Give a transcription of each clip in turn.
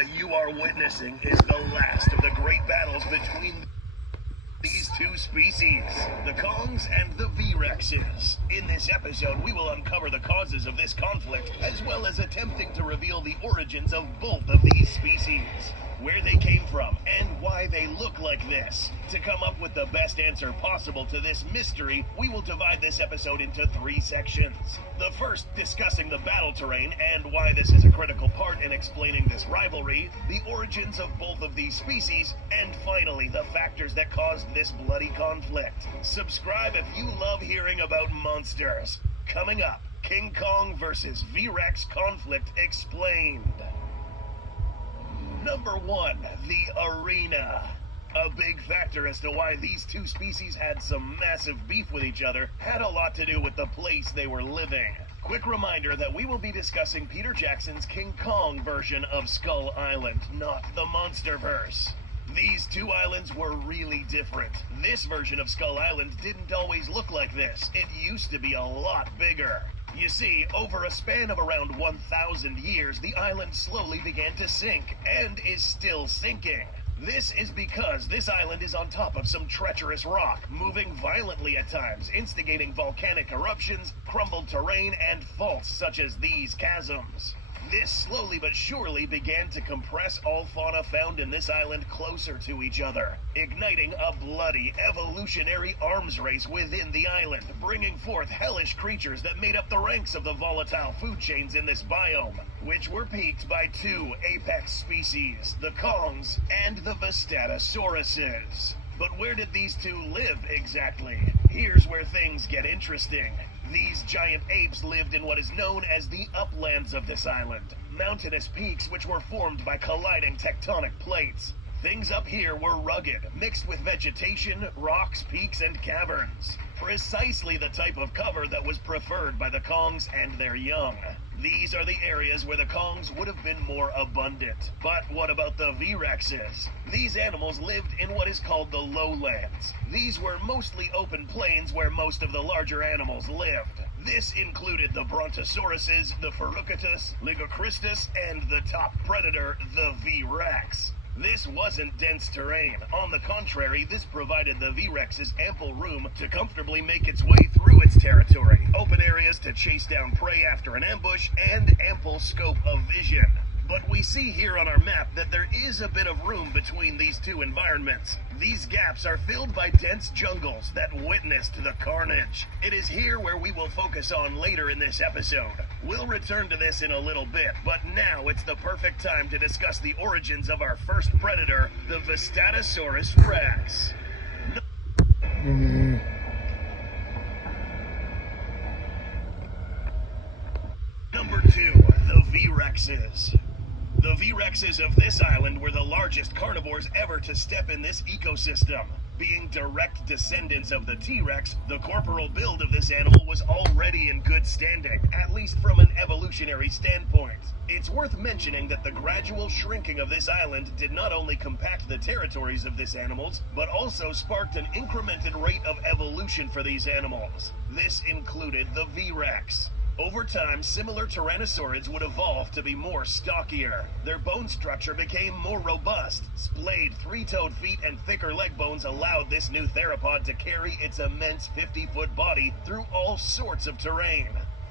that you are witnessing is the last of the great battles between these two species, the Kongs and the V-Rexes. In this episode, we will uncover the causes of this conflict, as well as attempting to reveal the origins of both of these species, where they came from, and why they look like this. To come up with the best answer possible to this mystery, we will divide this episode into 3 sections. The first discussing the battle terrain and why this is a critical part in explaining this rivalry, the origins of both of these species, and finally the factors that caused this bloody conflict. Subscribe if you love hearing about monsters. Coming up, King Kong versus V-Rex conflict explained. Number 1, the arena. A big factor as to why these two species had some massive beef with each other had a lot to do with the place they were living. Quick reminder that we will be discussing Peter Jackson's King Kong version of Skull Island, not the Monsterverse. These two islands were really different. This version of Skull Island didn't always look like this. It used to be a lot bigger. You see, over a span of around 1,000 years, the island slowly began to sink, and is still sinking. This is because this island is on top of some treacherous rock, moving violently at times, instigating volcanic eruptions, crumbled terrain, and faults such as these chasms. This slowly but surely began to compress all fauna found in this island closer to each other, igniting a bloody evolutionary arms race within the island, bringing forth hellish creatures that made up the ranks of the volatile food chains in this biome, which were peaked by 2 apex species, the Kongs and the Vestatosauruses. But where did these two live exactly? Here's where things get interesting. These giant apes lived in what is known as the uplands of this island, mountainous peaks which were formed by colliding tectonic plates. Things up here were rugged, mixed with vegetation, rocks, peaks, and caverns. Precisely the type of cover that was preferred by the Kongs and their young. These are the areas where the Kongs would have been more abundant. But what about the V-Rexes? These animals lived in what is called the lowlands. These were mostly open plains where most of the larger animals lived. This included the Brontosauruses, the Ferucatus, Ligocristus, and the top predator, the V-Rex. This wasn't dense terrain. On the contrary, this provided the V-Rexes ample room to comfortably make its way through its territory, open areas to chase down prey after an ambush, and ample scope of vision. But we see here on our map that there is a bit of room between these two environments. These gaps are filled by dense jungles that witnessed the carnage. It is here where we will focus on later in this episode. We'll return to this in a little bit, but now it's the perfect time to discuss the origins of our first predator, the Vestatosaurus rex. Number 2, the V-Rexes. The V-Rexes of this island were the largest carnivores ever to step in this ecosystem. Being direct descendants of the T-Rex, the corporal build of this animal was already in good standing, at least from an evolutionary standpoint. It's worth mentioning that the gradual shrinking of this island did not only compact the territories of these animals, but also sparked an incremented rate of evolution for these animals. This included the V-Rex. Over time, similar tyrannosaurids would evolve to be more stockier. Their bone structure became more robust. Splayed, 3-toed feet and thicker leg bones allowed this new theropod to carry its immense 50-foot body through all sorts of terrain.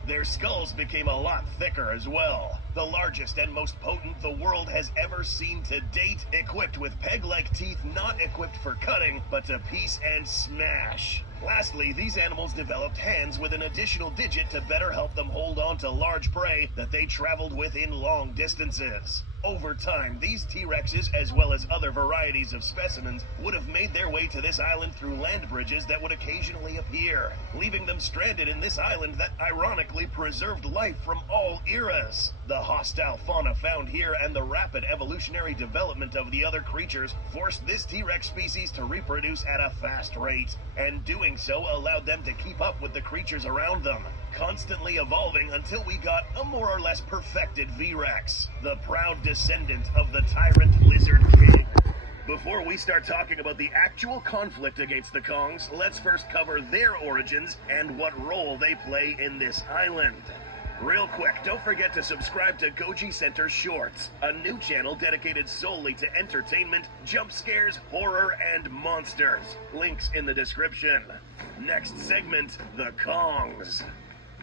Their skulls became a lot thicker as well. The largest and most potent the world has ever seen to date, equipped with peg-like teeth not equipped for cutting, but to piece and smash. Lastly, these animals developed hands with an additional digit to better help them hold on to large prey that they traveled with in long distances. Over time, these T-Rexes, as well as other varieties of specimens, would have made their way to this island through land bridges that would occasionally appear, leaving them stranded in this island that ironically preserved life from all eras. The hostile fauna found here and the rapid evolutionary development of the other creatures forced this T-Rex species to reproduce at a fast rate, and doing so allowed them to keep up with the creatures around them, constantly evolving until we got a more or less perfected V-Rex, the proud descendant of the tyrant Lizard King. Before we start talking about the actual conflict against the Kongs, let's first cover their origins and what role they play in this island. Real quick, don't forget to subscribe to Goji Center Shorts, a new channel dedicated solely to entertainment, jump scares, horror, and monsters. Links in the description. Next segment, the Kongs.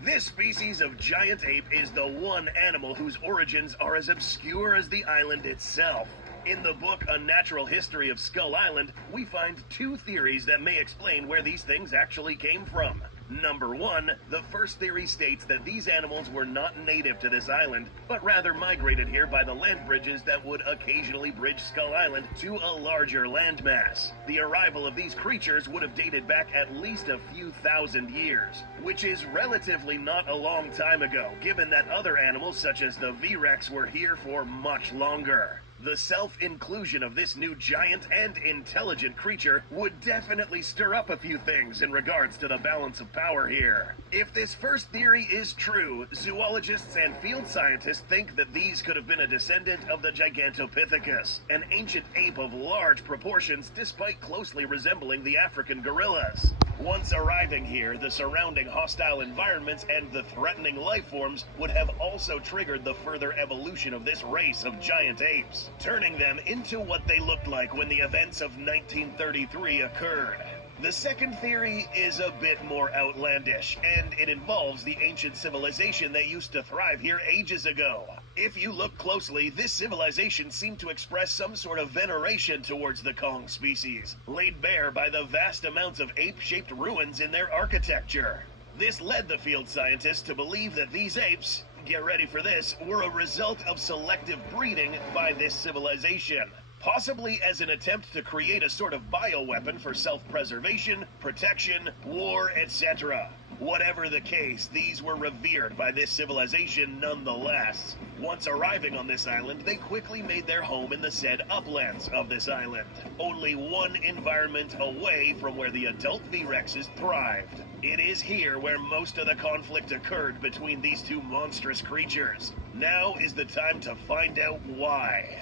This species of giant ape is the one animal whose origins are as obscure as the island itself. In the book A Natural History of Skull Island, we find two theories that may explain where these things actually came from. Number one, the first theory states that these animals were not native to this island, but rather migrated here by the land bridges that would occasionally bridge Skull Island to a larger landmass. The arrival of these creatures would have dated back at least a few thousand years, which is relatively not a long time ago, given that other animals such as the V-Rex were here for much longer. The self-inclusion of this new giant and intelligent creature would definitely stir up a few things in regards to the balance of power here. If this first theory is true, zoologists and field scientists think that these could have been a descendant of the Gigantopithecus, an ancient ape of large proportions despite closely resembling the African gorillas. Once arriving here, the surrounding hostile environments and the threatening life forms would have also triggered the further evolution of this race of giant apes, turning them into what they looked like when the events of 1933 occurred. The second theory is a bit more outlandish, and it involves the ancient civilization that used to thrive here ages ago. If you look closely, this civilization seemed to express some sort of veneration towards the Kong species, laid bare by the vast amounts of ape-shaped ruins in their architecture. This led the field scientists to believe that these apes, get ready for this, were a result of selective breeding by this civilization, possibly as an attempt to create a sort of bioweapon for self-preservation, protection, war, etc. Whatever the case, these were revered by this civilization nonetheless. Once arriving on this island, they quickly made their home in the said uplands of this island, only one environment away from where the adult V-Rexes thrived. It is here where most of the conflict occurred between these two monstrous creatures. Now is the time to find out why.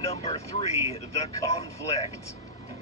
Number 3, the conflict.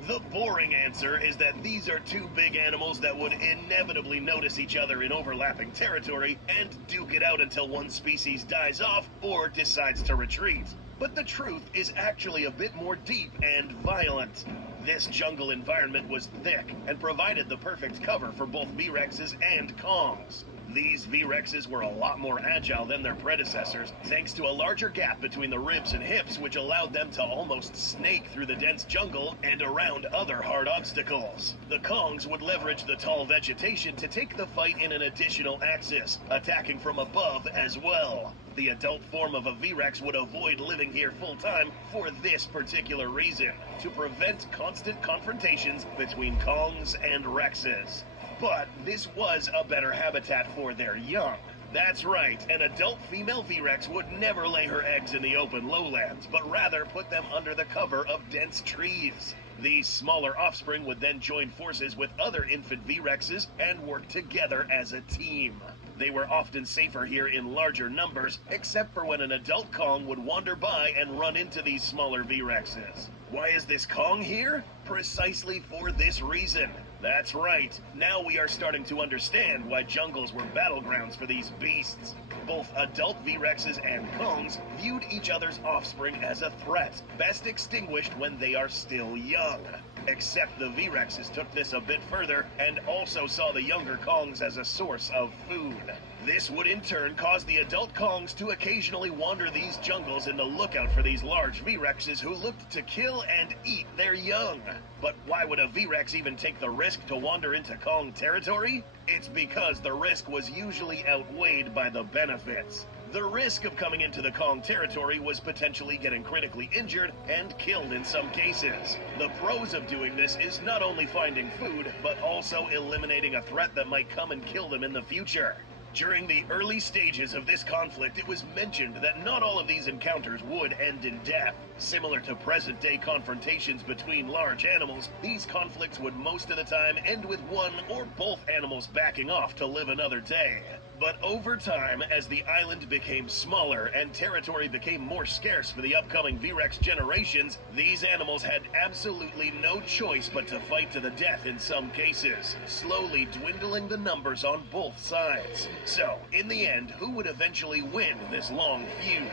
The boring answer is that these are two big animals that would inevitably notice each other in overlapping territory and duke it out until one species dies off or decides to retreat. But the truth is actually a bit more deep and violent. This jungle environment was thick and provided the perfect cover for both V-Rexes and Kongs. These V-Rexes were a lot more agile than their predecessors, thanks to a larger gap between the ribs and hips, which allowed them to almost snake through the dense jungle and around other hard obstacles. The Kongs would leverage the tall vegetation to take the fight in an additional axis, attacking from above as well. The adult form of a V-Rex would avoid living here full-time for this particular reason, to prevent constant confrontations between Kongs and Rexes. But this was a better habitat for their young. That's right, an adult female V-Rex would never lay her eggs in the open lowlands, but rather put them under the cover of dense trees. These smaller offspring would then join forces with other infant V-Rexes and work together as a team. They were often safer here in larger numbers, except for when an adult Kong would wander by and run into these smaller V-Rexes. Why is this Kong here? Precisely for this reason. That's right, now we are starting to understand why jungles were battlegrounds for these beasts. Both adult V-Rexes and Kongs viewed each other's offspring as a threat, best extinguished when they are still young. Except the V-Rexes took this a bit further and also saw the younger Kongs as a source of food. This would in turn cause the adult Kongs to occasionally wander these jungles in the lookout for these large V-Rexes who looked to kill and eat their young. But why would a V-Rex even take the risk to wander into Kong territory? It's because the risk was usually outweighed by the benefits. The risk of coming into the Kong territory was potentially getting critically injured and killed in some cases. The pros of doing this is not only finding food, but also eliminating a threat that might come and kill them in the future. During the early stages of this conflict, it was mentioned that not all of these encounters would end in death. Similar to present-day confrontations between large animals, these conflicts would most of the time end with one or both animals backing off to live another day. But over time, as the island became smaller and territory became more scarce for the upcoming V-Rex generations, these animals had absolutely no choice but to fight to the death in some cases, slowly dwindling the numbers on both sides. So, in the end, who would eventually win this long feud?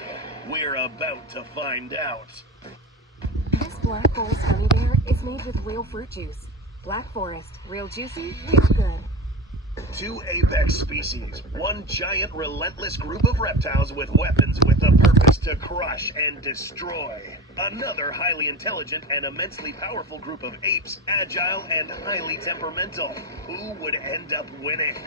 We're about to find out. This Black Forest honey bear is made with real fruit juice. Black Forest, real juicy, real good. Two apex species, one giant relentless group of reptiles with weapons with the purpose to crush and destroy. Another highly intelligent and immensely powerful group of apes, agile and highly temperamental. Who would end up winning?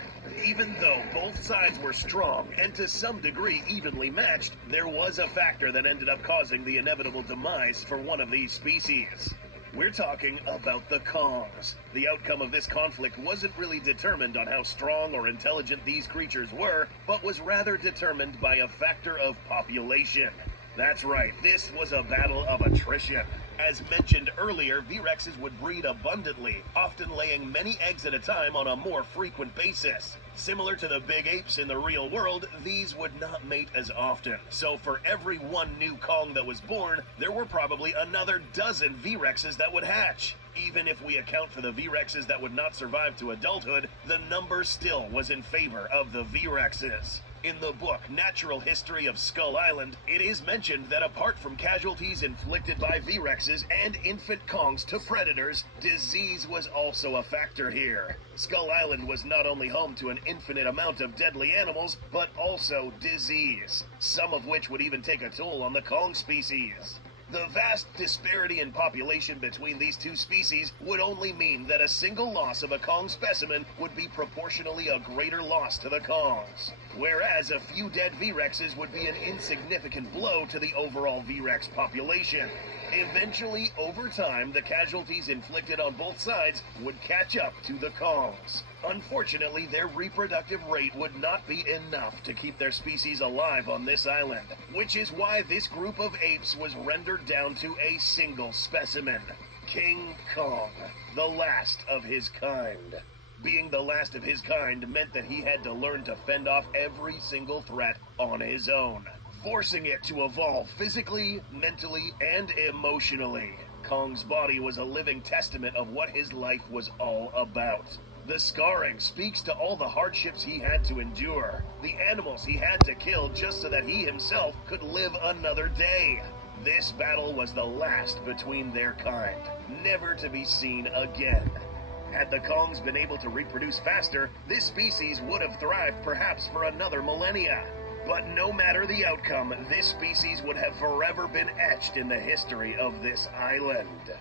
Even though both sides were strong and to some degree evenly matched, there was a factor that ended up causing the inevitable demise for one of these species. We're talking about the Kongs. The outcome of this conflict wasn't really determined on how strong or intelligent these creatures were, but was rather determined by a factor of population. That's right, this was a battle of attrition. As mentioned earlier, V-Rexes would breed abundantly, often laying many eggs at a time on a more frequent basis. Similar to the big apes in the real world, these would not mate as often. So for every one new Kong that was born, there were probably another dozen V-Rexes that would hatch. Even if we account for the V-Rexes that would not survive to adulthood, the number still was in favor of the V-Rexes. In the book Natural History of Skull Island, it is mentioned that apart from casualties inflicted by V-Rexes and infant Kongs to predators, disease was also a factor here. Skull Island was not only home to an infinite amount of deadly animals, but also disease, some of which would even take a toll on the Kong species. The vast disparity in population between these two species would only mean that a single loss of a Kong specimen would be proportionally a greater loss to the Kongs, whereas a few dead V-Rexes would be an insignificant blow to the overall V-Rex population. Eventually, over time, the casualties inflicted on both sides would catch up to the Kongs. Unfortunately, their reproductive rate would not be enough to keep their species alive on this island, which is why this group of apes was rendered down to a single specimen, King Kong, the last of his kind. Being the last of his kind meant that he had to learn to fend off every single threat on his own, forcing it to evolve physically, mentally, and emotionally. Kong's body was a living testament of what his life was all about. The scarring speaks to all the hardships he had to endure, the animals he had to kill just so that he himself could live another day. This battle was the last between their kind, never to be seen again. Had the Kongs been able to reproduce faster, this species would have thrived perhaps for another millennia. But no matter the outcome, this species would have forever been etched in the history of this island.